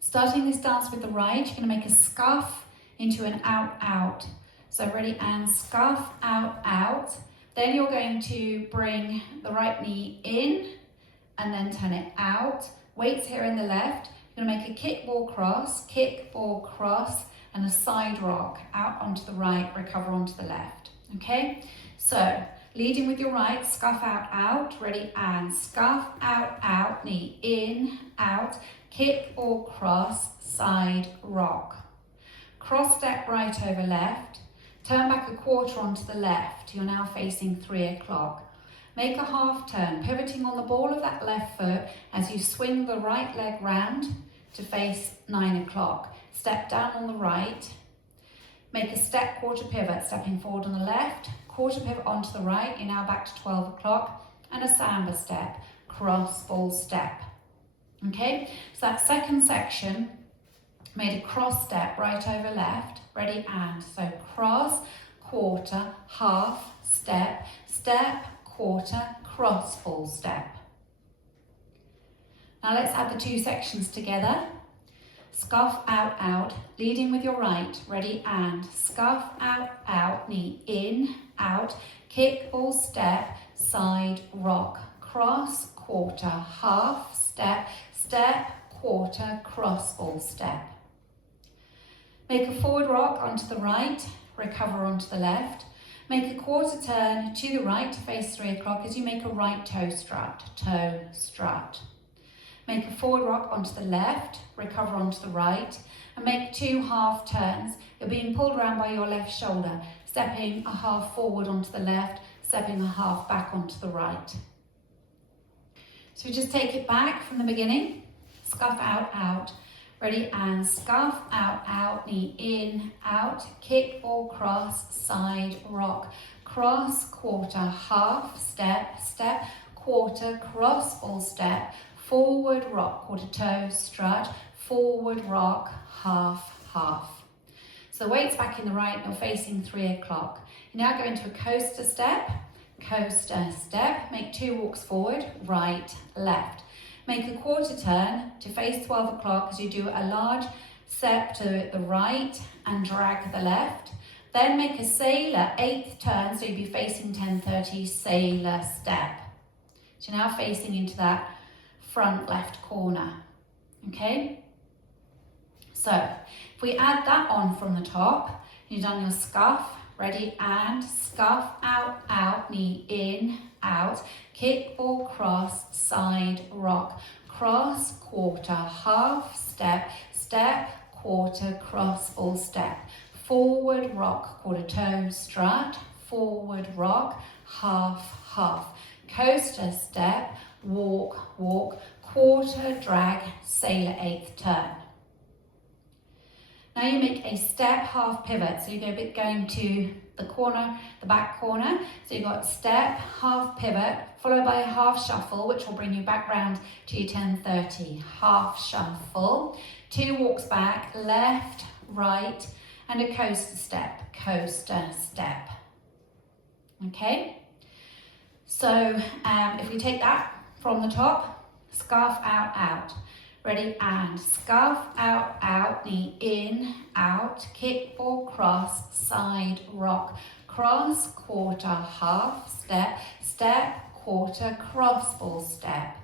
Starting this dance with the right, you're going to make a scuff into an out, out. So ready, and scuff, out, out. Then you're going to bring the right knee in and then turn it out. Weights here in the left. You're going to make a kick, ball, cross, and a side rock out onto the right, recover onto the left. Okay, so leading with your right, scuff, out, out. Ready, and scuff, out, out, knee in, out, kick or cross, side rock. Cross step right over left, turn back a quarter onto the left. You're now facing 3 o'clock. Make a half turn, pivoting on the ball of that left foot as you swing the right leg round to face 9 o'clock. Step down on the right, make a step quarter pivot, stepping forward on the left, quarter pivot onto the right. You're now back to 12 o'clock, and a samba step, cross, ball, step. Okay, so that second section made a cross step right over left. Ready, and so cross, quarter, half, step, step, quarter, cross, ball, step. Now let's add the two sections together. Scuff, out, out, leading with your right. Ready, and scuff, out, out, knee in, out, kick, ball, step, side, rock, cross, quarter, half, step, step, quarter, cross, ball, step. Make a forward rock onto the right, recover onto the left. Make a quarter turn to the right to face 3 o'clock as you make a right toe strut, toe strut. Make a forward rock onto the left, recover onto the right, and make 2 half turns. You're being pulled around by your left shoulder, stepping a half forward onto the left, stepping a half back onto the right. So we just take it back from the beginning. Scuff, out, out. Ready, and scuff, out, out, knee in, out, kick or cross, side, rock, cross, quarter, half, step, step, quarter, cross, ball, step, forward, rock, quarter toe, strut, forward, rock, half, half. So the weight's back in the right, you're facing 3 o'clock. You now go into a coaster step, make 2 walks forward, right, left. Make a quarter turn to face 12 o'clock as you do a large step to the right and drag the left. Then make a sailor 8th turn, so you'll be facing 10:30, sailor step. So you're now facing into that front left corner, okay? So if we add that on from the top, you've done your scuff, ready, and scuff, out, out, knee in, out, kick or cross, side, rock, cross, quarter, half, step, step, quarter, cross, ball, step, forward, rock, quarter toe, strut, forward, rock, half, half, coaster step, walk, walk, quarter, drag, sailor 8th turn. Now you make a step half pivot, so you go going to the corner, the back corner. So you've got step, half pivot, followed by a half shuffle, which will bring you back round to your 10:30. Half shuffle, 2 walks back, left, right, and a coaster step, Okay, so if we take that from the top, scuff, out, out. Ready, and scuff, out, out, knee in, out, kick or cross, side, rock, cross, quarter, half, step, step, quarter, cross, ball, step,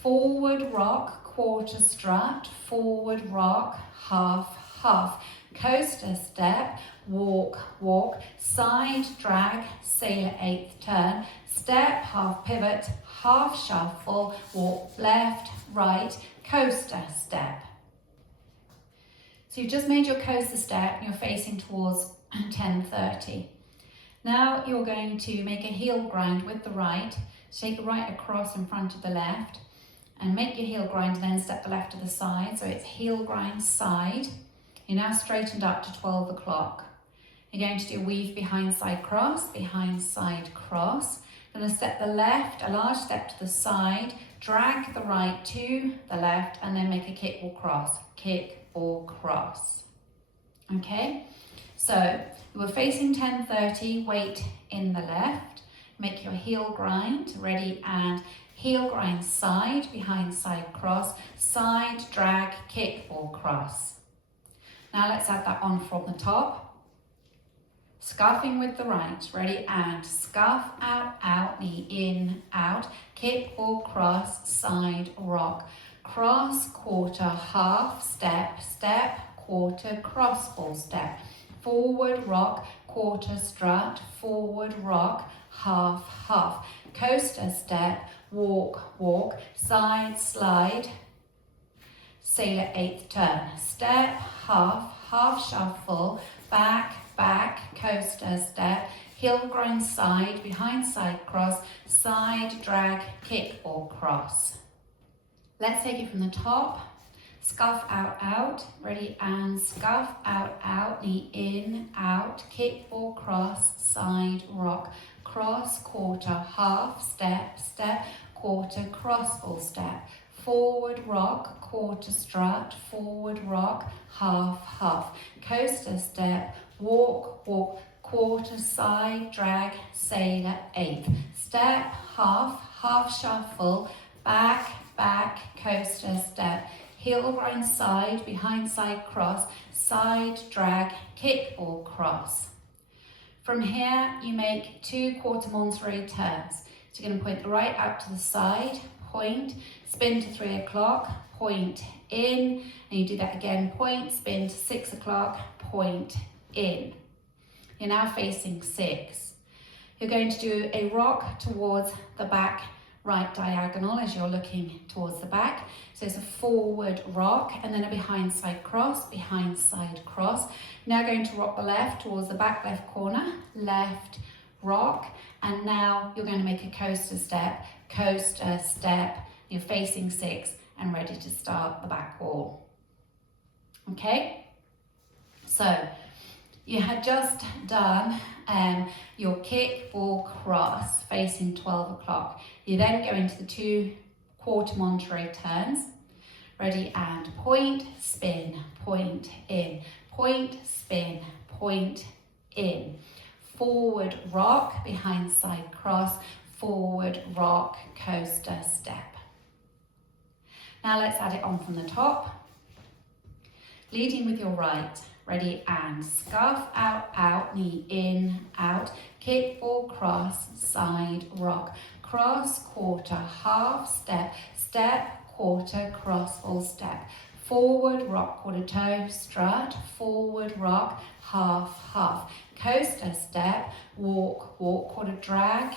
forward rock, quarter strut, forward rock, half, half, coaster step, walk, walk, side drag, sailor 8th turn, step, half pivot, half shuffle, walk left, right, coaster step. So you've just made your coaster step and you're facing towards 10:30. Now you're going to make a heel grind with the right. Take the right across in front of the left and make your heel grind and then step the left to the side. So it's heel grind side. You're now straightened up to 12 o'clock. You're going to do a weave behind side cross, behind side cross. Going to step the left, a large step to the side, drag the right to the left, and then make a kick or cross. Okay, so we're facing 10:30, weight in the left. make your heel grind, ready, and heel grind side, behind side cross, side, drag, kick or cross. Now let's add that on from the top. Scuffing with the right, ready, and scuff, out, out, knee in, out, kick or cross, side, rock, cross, quarter, half, step, step, quarter, cross, full step, forward, rock, quarter, strut, forward, rock, half, half, coaster, step, walk, walk, side, slide, sailor, eighth turn, step, half, half shuffle, back, back, coaster, step, heel grind side, behind side cross, side, drag, kick or cross. Let's take it from the top. Scuff, out, out, ready, and scuff, out, out, knee in, out, kick or cross, side, rock, cross, quarter, half, step, step, quarter, cross, full step, forward, rock, quarter, strut, forward, rock, half, half, coaster, step, walk, walk, quarter, side, drag, sailor, eighth, step, half, half shuffle, back, back, coaster, step, heel grind side, behind side cross, side, drag, kick or cross. From here, you make 2 quarter Monterey turns. So you're going to point the right out to the side, point, spin to 3 o'clock, point in, and you do that again, point, spin to 6 o'clock, point in. You're now facing 6. You're going to do a rock towards the back right diagonal as you're looking towards the back. So it's a forward rock and then a behind side cross, behind side cross. Now going to rock the left towards the back left corner, left rock, and now you're going to make a coaster, step, you're facing 6 and ready to start the back wall. Okay, so you had just done your kick or cross facing 12 o'clock. You then go into the 2 quarter Monterey turns. Ready, and point, spin, point in, point, spin, point in. Forward rock, behind side cross, forward rock, coaster, step. Now let's add it on from the top. Leading with your right. Ready, and scuff, out, out, knee in, out, kick or cross, side, rock, cross, quarter, half, step, step, quarter, cross, full step, forward, rock, quarter toe, strut, forward, rock, half, half, coaster, step, walk, walk, quarter, drag,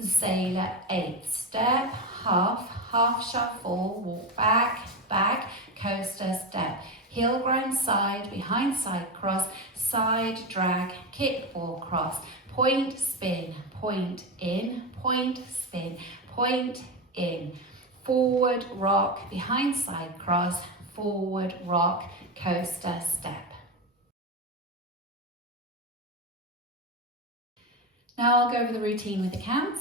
sailor, eighth, step, half, half shuffle, walk back, back, coaster, step, heel grind side, behind side cross, side, drag, kick or cross, point, spin, point in, point, spin, point in, forward rock, behind side cross, forward rock, coaster, step. Now I'll go over the routine with the counts.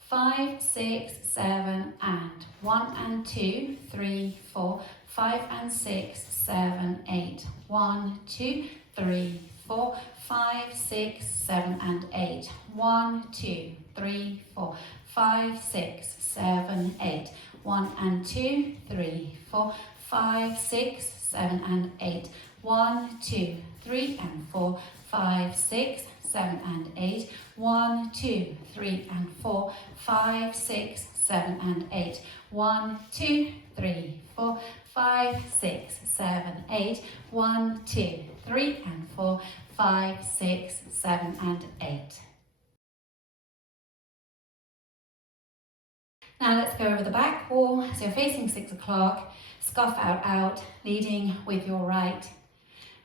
5, 6, 7, and 1 and 2, 3, 4, 5 and 6, 7, 8, 1, 2, 3, 4, 5, 6, 7 and 8, 1, 2, 3, 4, 5, 6, 7, 8, 1 and 2, 3, 4, 5, 6, 7 and 8, 1, 2, 3 and 4, 5, 6, 7 and 8, 1, 2, 3 and 4, 5, 6, 7 and 8, 1, 2, 3, 4, 5, 6, 7, 8, 1, 2, 3 and 4, 5, 6, 7 and 8. Now let's go over the back wall. So you're facing 6 o'clock, scuff out, out, leading with your right.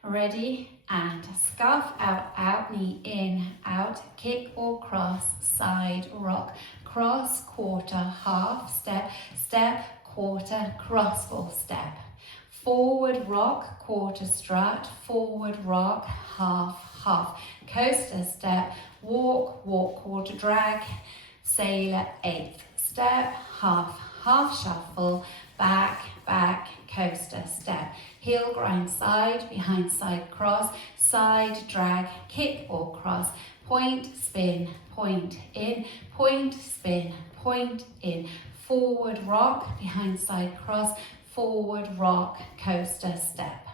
Ready, and scuff out, out, knee in, out, kick or cross, side, rock, cross, quarter, half, step, step, quarter, cross, full step, forward rock, quarter strut, forward rock, half, half, coaster step, walk, walk, quarter drag, sailor, eighth, step, half, half shuffle, back, back, coaster, step. Heel grind side, behind side cross, side drag, kick or cross, point, spin, point in, point, spin, point in, forward rock, behind side cross, forward rock, coaster, step.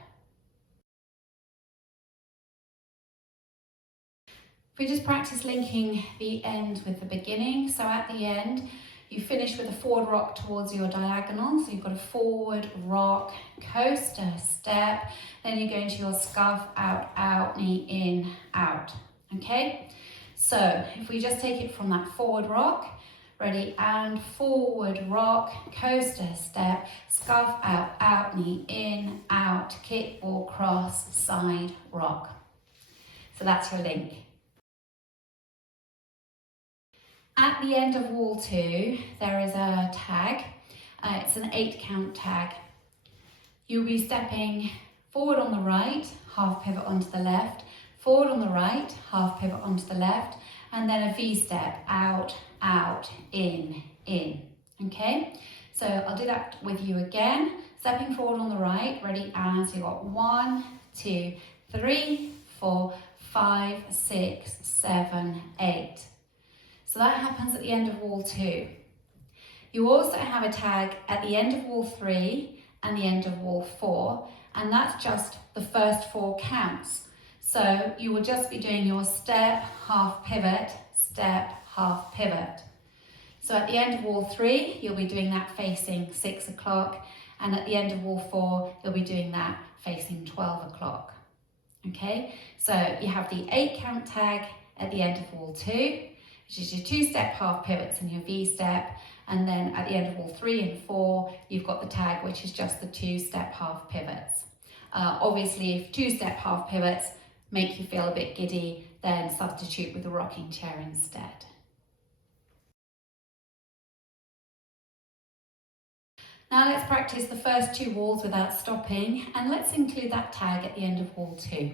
We just practice linking the end with the beginning. So at the end, you finish with a forward rock towards your diagonal. So you've got a forward rock, coaster, step. Then you go into your scuff, out, out, knee in, out. Okay? So if we just take it from that forward rock, ready, and forward rock, coaster, step, scuff, out, out, knee in, out, kick or cross, side, rock. So that's your link. At the end of wall 2, there is a tag. It's an 8 count tag. You'll be stepping forward on the right, half pivot onto the left, forward on the right, half pivot onto the left, and then a V step, out, out, in. Okay? So I'll do that with you again. Stepping forward on the right, ready, and so you've got 1, 2, 3, 4, 5, 6, 7, 8. So that happens at the end of wall 2. You also have a tag at the end of wall 3 and the end of wall 4, and that's just the first 4 counts. So you will just be doing your step, half pivot, step, half pivot. So at the end of wall 3, you'll be doing that facing 6 o'clock, and at the end of wall 4, you'll be doing that facing 12 o'clock. Okay, so you have the 8 count tag at the end of wall 2, which is your 2-step half pivots and your V-step, and then at the end of wall 3 and 4, you've got the tag, which is just the 2-step half pivots. Obviously, if 2-step half pivots make you feel a bit giddy, then substitute with a rocking chair instead. Now let's practice the first 2 walls without stopping, and let's include that tag at the end of wall 2.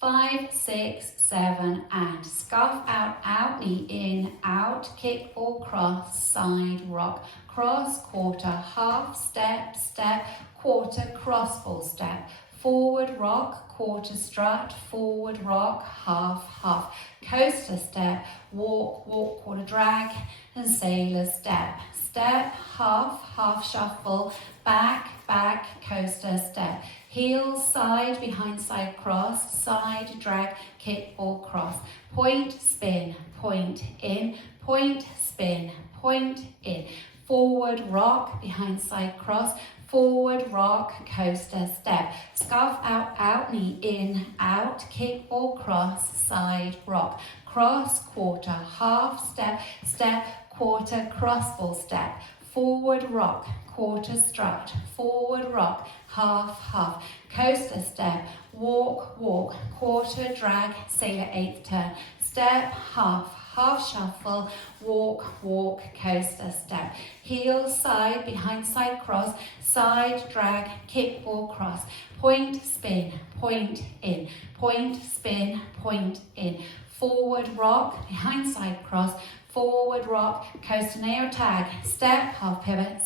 5, 6, 7, and scuff, out, out, knee in, out, kick or cross, side, rock, cross, quarter, half, step, step, quarter, cross, full step, forward rock, quarter strut, forward rock, half, half, coaster step, walk, walk, quarter drag, and sailor step, step, half, half shuffle, back, back, coaster step, heel, side, behind side cross, side, drag, kick or cross, point, spin, point in, point, spin, point in, forward rock, behind side cross, forward rock, coaster step, scuff, out, out, knee in, out, kick or cross, side, rock, cross, quarter, half, step, step, quarter, cross, full step, forward rock, quarter strut, forward rock, half, half, coaster step, walk, walk, quarter drag, sailor 8th turn, step, half, half shuffle, walk, walk, coaster step, heel, side, behind side cross, side, drag, kick or cross, point, spin, point in, point, spin, point in, forward rock, behind side cross, forward rock, coaster nail tag, step, half pivot,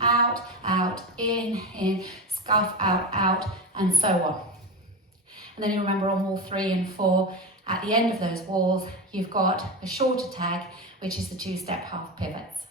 out, out, in, scuff, out, and so on. And then you remember on wall 3 and 4, at the end of those walls, you've got a shorter tag, which is the 2-step half pivots.